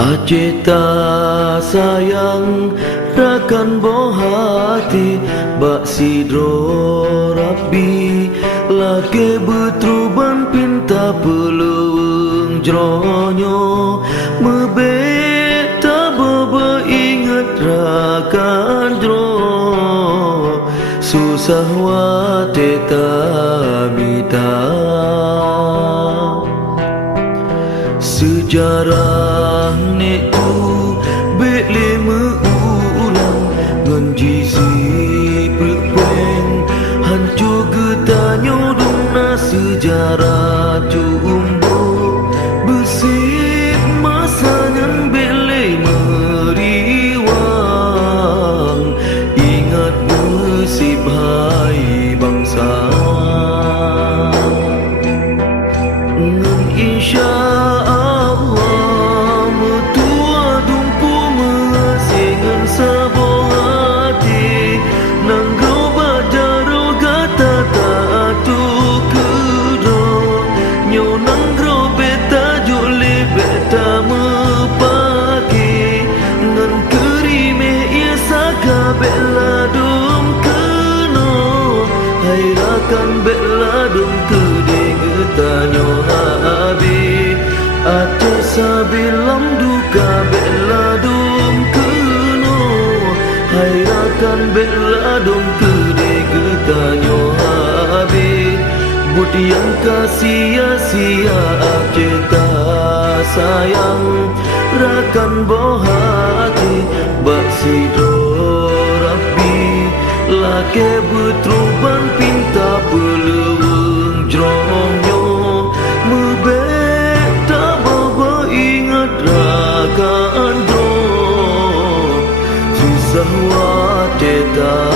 Aceta sayang rakan bohati bak sidro Rabbi lake betruban pinta peluang jronyo mebeta bobo ingat rakan jro susah wateta mita sejarah neku bele meulang ngenjisi perpeng hancur getanyo dona sejarah jumbo besip masanya bele meriwang ingat besip hai bangsa ngen insya bela dum keno hai rakan bela dum kede getanyo habi ate sabilam duka bela dum keno hai rakan bela dum kede getanyo habi butiang kasia-sia aceta sayang rakan bohati bak sidro lake betruban pinta peluang jronyo mebeta bobo ingat rakan jro susah wateta